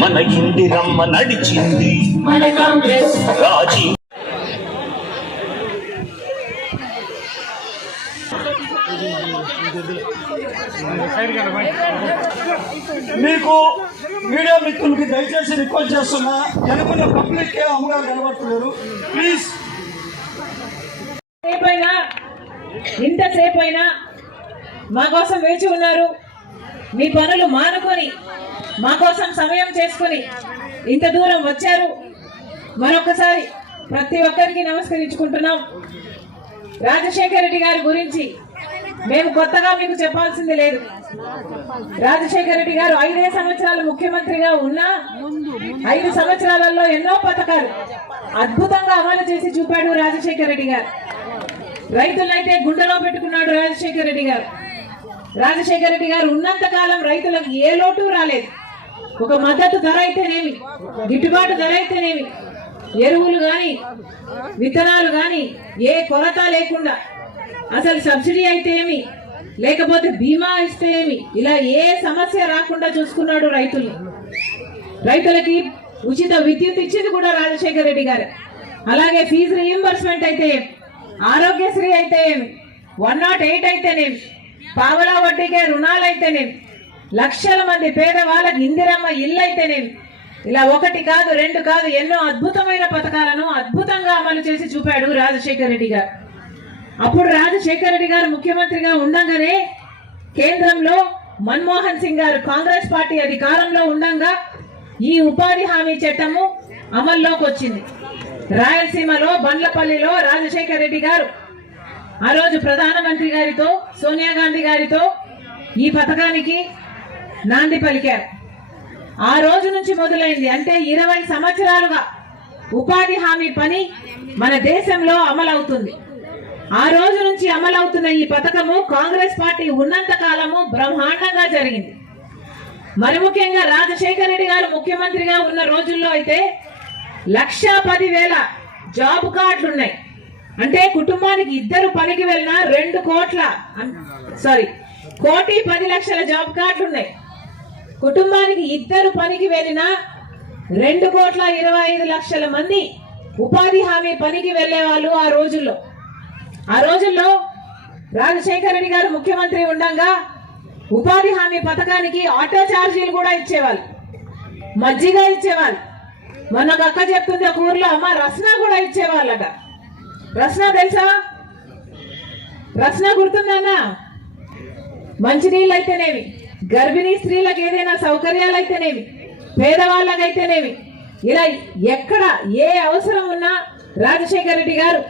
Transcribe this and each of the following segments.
మన ఇందిరమ్మ నడిచింది మన కాంగ్రెస్ రాజీ మీకు మీడియా మిత్రులకి దయచేసి రిక్వెస్ట్ చేస్తున్నా, వెనుకున్న పబ్లిక్ అమ్మగారు కనబడుతున్నారు, ప్లీజ్. ఇంతసేపు అయినా మా కోసం వేచి ఉన్నారు. మీ పనులు మానుకొని మా కోసం సమయం చేసుకొని ఇంత దూరం వచ్చారు. మరొకసారి ప్రతి ఒక్కరికి నమస్కరించుకుంటున్నాం. రాజశేఖర రెడ్డి గారి గురించి మేము కొత్తగా మీకు చెప్పాల్సింది లేదు. రాజశేఖర రెడ్డి గారు 5 సంవత్సరాలు ముఖ్యమంత్రిగా ఉన్నా 5 సంవత్సరాలలో ఎన్నో పథకాలు అద్భుతంగా అమలు చేసి చూపాడు రాజశేఖర రెడ్డి గారు. రైతులైతే గుండెలో పెట్టుకున్నాడు రాజశేఖర రెడ్డి గారు. రాజశేఖర రెడ్డి గారు ఉన్నంత కాలం రైతులకు ఏ లోటు రాలేదు. ఒక మద్దతు ధర అయితేనేమి, గిట్టుబాటు ధర అయితేనేమి, ఎరువులు గాని విత్తనాలు గాని ఏ కొరత లేకుండా, అసలు సబ్సిడీ అయితే ఏమి, లేకపోతే బీమా ఇస్తే ఏమి, ఇలా ఏ సమస్య రాకుండా చూసుకున్నాడు రైతుల్ని. రైతులకి ఉచిత విద్యుత్ ఇచ్చింది కూడా రాజశేఖర రెడ్డి గారు. అలాగే ఫీజు రీయింబర్స్మెంట్ అయితే, ఆరోగ్యశ్రీ అయితే, 108 అయితేనేమి, పావలా వడ్డీకే రుణాలు అయితేనేమి, లక్షల మంది పేదవాళ్ళకి ఇందిరమ్మ ఇల్లు అయితేనేమి, ఇలా 1 కాదు 2 కాదు ఎన్నో అద్భుతమైన పథకాలను అద్భుతంగా అమలు చేసి చూపాడు రాజశేఖర రెడ్డి గారు. అప్పుడు రాజశేఖర రెడ్డి గారు ముఖ్యమంత్రిగా ఉండగానే కేంద్రంలో మన్మోహన్ సింగ్ గారు కాంగ్రెస్ పార్టీ అధికారంలో ఉండగా ఈ ఉపాధి హామీ చట్టము అమల్లోకి వచ్చింది. రాయలసీమలో బండ్లపల్లిలో రాజశేఖర రెడ్డి గారు ఆ రోజు ప్రధానమంత్రి గారితో, సోనియా గాంధీ గారితో ఈ పథకానికి నాంది పలికారు. ఆ రోజు నుంచి మొదలైంది. అంటే 20 సంవత్సరాలుగా ఉపాధి హామీ పని మన దేశంలో అమలవుతుంది. ఆ రోజు నుంచి అమలవుతున్న ఈ పథకము కాంగ్రెస్ పార్టీ ఉన్నంత కాలము బ్రహ్మాండంగా జరిగింది. మరి ముఖ్యంగా రాజశేఖర రెడ్డి గారు ముఖ్యమంత్రిగా ఉన్న రోజుల్లో అయితే 1,10,000 జాబ్ కార్డులు ఉన్నాయి. అంటే కుటుంబానికి 2 పనికి వెళ్ళినా 1,10,00,000 జాబ్ కార్డులు ఉన్నాయి. కుటుంబానికి 2 పనికి వెళ్ళినా 2,25,00,000 మంది ఉపాధి హామీ పనికి వెళ్లే వాళ్ళు ఆ రోజుల్లో రాజశేఖర రెడ్డి గారు ముఖ్యమంత్రి ఉండగా ఉపాధి హామీ పథకానికి ఆటో ఛార్జీలు కూడా ఇచ్చేవాళ్ళు, మజ్జిగ ఇచ్చేవాళ్ళు. మొన్న ఒక అక్క చెప్తుంది, ఒక ఊర్లో అమ్మ రస్నా కూడా ఇచ్చేవాళ్ళట. రస్నా తెలుసా? రస్నా గుర్తుందన్నా? మంచినీళ్ళు అయితేనేవి, గర్భిణీ స్త్రీలకు ఏదైనా సౌకర్యాలు అయితేనేవి, పేదవాళ్ళకైతేనేవి, ఇలా ఎక్కడ ఏ అవసరం ఉన్నా రాజశేఖర రెడ్డి గారు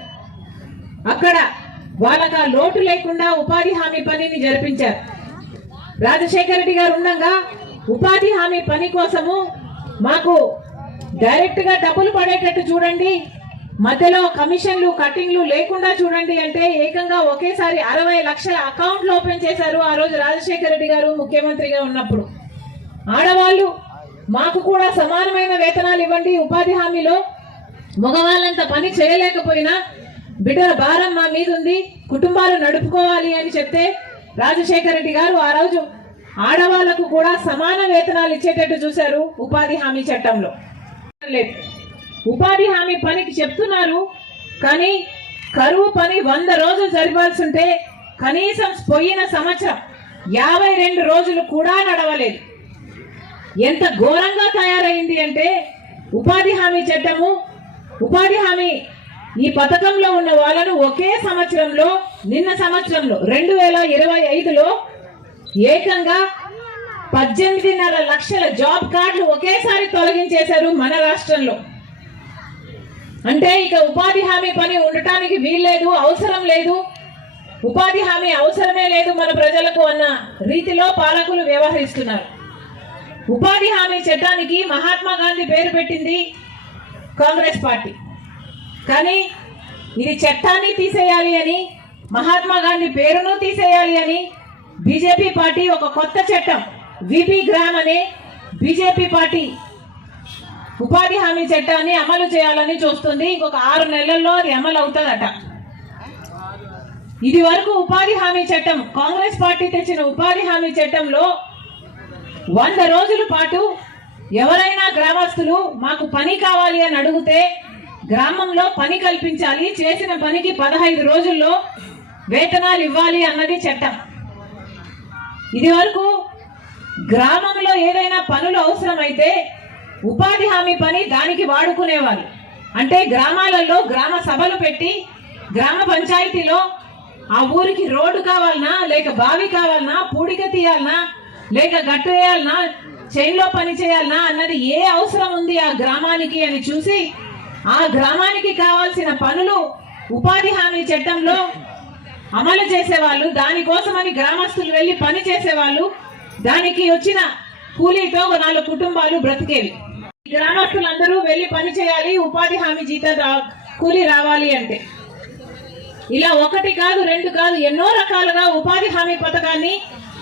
అక్కడ వాళ్ళకి ఆ లోటు లేకుండా ఉపాధి హామీ పనిని జరిపించారు. రాజశేఖర రెడ్డి గారు ఉండగా ఉపాధి హామీ పని కోసము మాకు డైరెక్ట్ గా డబ్బులు పడేటట్టు చూడండి, మధ్యలో కమిషన్లు కట్టింగ్లు లేకుండా చూడండి అంటే ఏకంగా ఒకేసారి 60 లక్షల అకౌంట్లు ఓపెన్ చేశారు ఆ రోజు రాజశేఖర రెడ్డి గారు ముఖ్యమంత్రిగా ఉన్నప్పుడు. ఆడవాళ్ళు మాకు కూడా సమానమైన వేతనాలు ఇవ్వండి, ఉపాధి హామీలో మగవాళ్ళంత పని చేయలేకపోయినా బిడ్డల భారం మా మీద ఉంది, కుటుంబాలు నడుపుకోవాలి అని చెప్తే రాజశేఖర రెడ్డి గారు ఆ రోజు ఆడవాళ్లకు కూడా సమాన వేతనాలు ఇచ్చేటట్టు చూశారు. ఉపాధి హామీ చట్టంలో ఉపాధి హామీ పనికి చెప్తున్నారు, కానీ కరువు పని 100 రోజులు జరిపాల్సి ఉంటే కనీసం పోయిన సంవత్సరం 52 రోజులు కూడా నడవలేదు. ఎంత ఘోరంగా తయారైంది అంటే ఉపాధి హామీ చట్టము, ఉపాధి హామీ ఈ పథకంలో ఉన్న వాళ్ళను ఒకే సంవత్సరంలో, నిన్న సంవత్సరంలో 2025లో ఏకంగా 18.5 లక్షల జాబ్ కార్డులు ఒకేసారి తొలగించేశారు మన రాష్ట్రంలో. అంటే ఇక ఉపాధి హామీ పని ఉండటానికి వీల్లేదు, అవసరం లేదు, ఉపాధి హామీ అవసరమే లేదు మన ప్రజలకు అన్న రీతిలో పాలకులు వ్యవహరిస్తున్నారు. ఉపాధి హామీ చట్టానికి మహాత్మా గాంధీ పేరు పెట్టింది కాంగ్రెస్ పార్టీ. కానీ ఇది చట్టాన్ని తీసేయాలి అని, మహాత్మా గాంధీ పేరును తీసేయాలి అని బీజేపీ పార్టీ ఒక కొత్త చట్టం విపి గ్రామ్ అనే బీజేపీ పార్టీ ఉపాధి హామీ చట్టాన్ని అమలు చేయాలని చూస్తుంది. ఇంకొక 6 నెలల్లో అది అమలు అవుతుందట. ఇది వరకు ఉపాధి హామీ చట్టం, కాంగ్రెస్ పార్టీ తెచ్చిన ఉపాధి హామీ చట్టంలో 100 రోజుల పాటు ఎవరైనా గ్రామస్తులు మాకు పని కావాలి అని అడిగితే గ్రామంలో పని కల్పించాలి, చేసిన పనికి 15 రోజుల్లో వేతనాలు ఇవ్వాలి అన్నది చట్టం. ఇది వరకు గ్రామంలో ఏదైనా పనులు అవసరమైతే ఉపాధి హామీ పని దానికి వాడుకునేవారు. అంటే గ్రామాలలో గ్రామ సభలు పెట్టి గ్రామ పంచాయతీలో ఆ ఊరికి రోడ్డు కావాలన్నా, లేక బావి కావాలన్నా, పూడిక తీయాలన్నా, లేక గట్టు వేయాలన్నా, చేనులో పని చేయాలన్నా అన్నది ఏ అవసరం ఉంది ఆ గ్రామానికి అని చూసి ఆ గ్రామానికి కావాల్సిన పనులు ఉపాధి హామీ చట్టంలో అమలు చేసేవాళ్ళు. దానికోసమని గ్రామస్తులు వెళ్ళి పని చేసేవాళ్ళు. దానికి వచ్చిన కూలీతో 4 కుటుంబాలు బ్రతికేవి. గ్రామస్తులందరూ వెళ్ళి పని చేయాలి, ఉపాధి హామీ కూలీ రావాలి అంటే. ఇలా 1 కాదు 2 కాదు ఎన్నో రకాలుగా ఉపాధి హామీ పథకాన్ని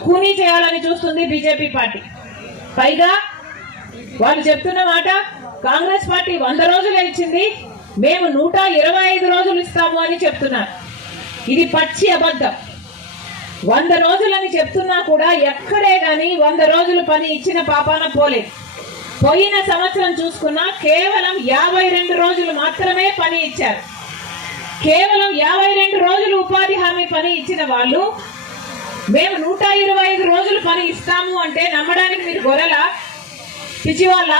కూనీ చేయాలని చూస్తుంది బీజేపీ పార్టీ. పైగా వాళ్ళు చెప్తున్న మాట, కాంగ్రెస్ పార్టీ 100 రోజులే ఇచ్చింది, మేము 125 రోజులు ఇస్తాము అని చెప్తున్నారు. ఇది పచ్చి అబద్ధం. 100 రోజులని చెప్తున్నా కూడా ఎక్కడే గాని 100 రోజులు పని ఇచ్చిన పాపాన పోలేదు. పోయిన సంవత్సరం చూసుకున్నా కేవలం 52 రోజులు మాత్రమే పని ఇచ్చారు. కేవలం 52 రోజులు ఉపాధి హామీ పని ఇచ్చిన వాళ్ళు మేము 125 రోజులు పని ఇస్తాము అంటే నమ్మడానికి మీరు గొర్రెలా, పిచ్చివాళ్ళ?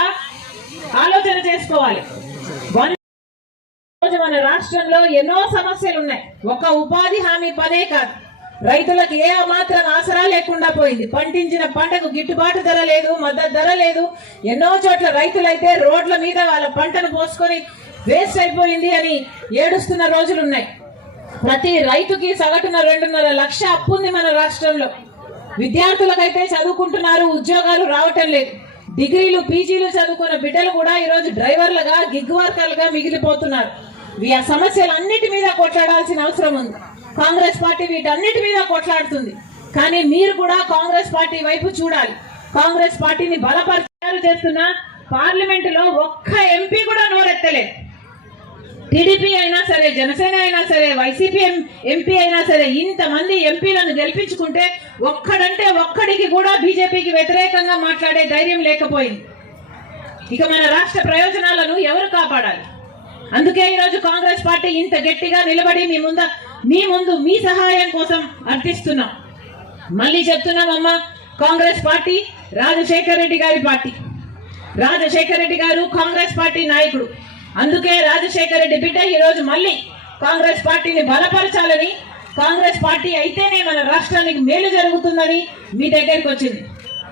ఆలోచన చేసుకోవాలి. మన రాష్ట్రంలో ఎన్నో సమస్యలు ఉన్నాయి. ఒక ఉపాధి హామీ పనే కాదు, రైతులకు ఏ మాత్రం ఆసరా లేకుండా పోయింది. పండించిన పంటకు గిట్టుబాటు ధర లేదు, మద్దతు ధర లేదు. ఎన్నో చోట్ల రైతులైతే రోడ్ల మీద వాళ్ళ పంటను పోసుకొని వేస్ట్ అయిపోయింది అని ఏడుస్తున్న రోజులున్నాయి. ప్రతి రైతుకి సగటున 2.5 లక్షల అప్పు ఉంది మన రాష్ట్రంలో. విద్యార్థులకైతే చదువుకుంటున్నారు, ఉద్యోగాలు రావటం లేదు. డిగ్రీలు పీజీలు చదువుకున్న బిడ్డలు కూడా ఈరోజు డ్రైవర్లుగా, గిగ్ వర్కర్లుగా మిగిలిపోతున్నారు. ఆ సమస్యలన్నిటి మీద కొట్లాడాల్సిన అవసరం ఉంది. కాంగ్రెస్ పార్టీ వీటన్నిటి మీద కొట్లాడుతుంది. కానీ మీరు కూడా కాంగ్రెస్ పార్టీ వైపు చూడాలి. కాంగ్రెస్ పార్టీని బలపరిచారు చేస్తున్న పార్లమెంటులో ఒక్క ఎంపీ కూడా నోరెత్తలేదు. టీడీపీ అయినా సరే, జనసేన అయినా సరే, వైసీపీ ఎంపీ అయినా సరే, ఇంతమంది ఎంపీలను గెలిపించుకుంటే ఒక్కడంటే ఒక్కడికి కూడా బీజేపీకి వ్యతిరేకంగా మాట్లాడే ధైర్యం లేకపోయింది. ఇక మన రాష్ట్ర ప్రయోజనాలను ఎవరు కాపాడాలి? అందుకే ఈరోజు కాంగ్రెస్ పార్టీ ఇంత గట్టిగా నిలబడి మీ ముందు మీ సహాయం కోసం అర్థిస్తున్నాం. మళ్ళీ చెప్తున్నామమ్మా, కాంగ్రెస్ పార్టీ రాజశేఖర్ రెడ్డి గారి పార్టీ. రాజశేఖర్ రెడ్డి గారు కాంగ్రెస్ పార్టీ నాయకుడు. అందుకే రాజశేఖర్ రెడ్డి బిడ్డ ఈరోజు మళ్ళీ కాంగ్రెస్ పార్టీని బలపరచాలని, కాంగ్రెస్ పార్టీ అయితేనే మన రాష్ట్రానికి మేలు జరుగుతుందని మీ దగ్గరికి వచ్చింది.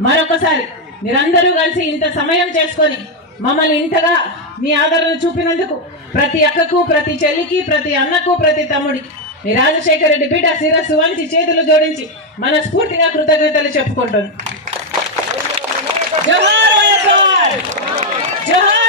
మరొకసారి మీరందరూ కలిసి ఇంత సమయం చేసుకొని మమ్మల్ని ఇంతగా మీ ఆదరణ చూపినందుకు ప్రతి అక్కకు, ప్రతి చెల్లికి, ప్రతి అన్నకు, ప్రతి తమ్ముడికి మీ రాజశేఖర్ రెడ్డి బిడ్డ శిరస్సు వంచి చేతులు జోడించి మనస్ఫూర్తిగా కృతజ్ఞతలు చెప్పుకుంటుంది. జోహార్ వైఎస్ఆర్, జోహార్.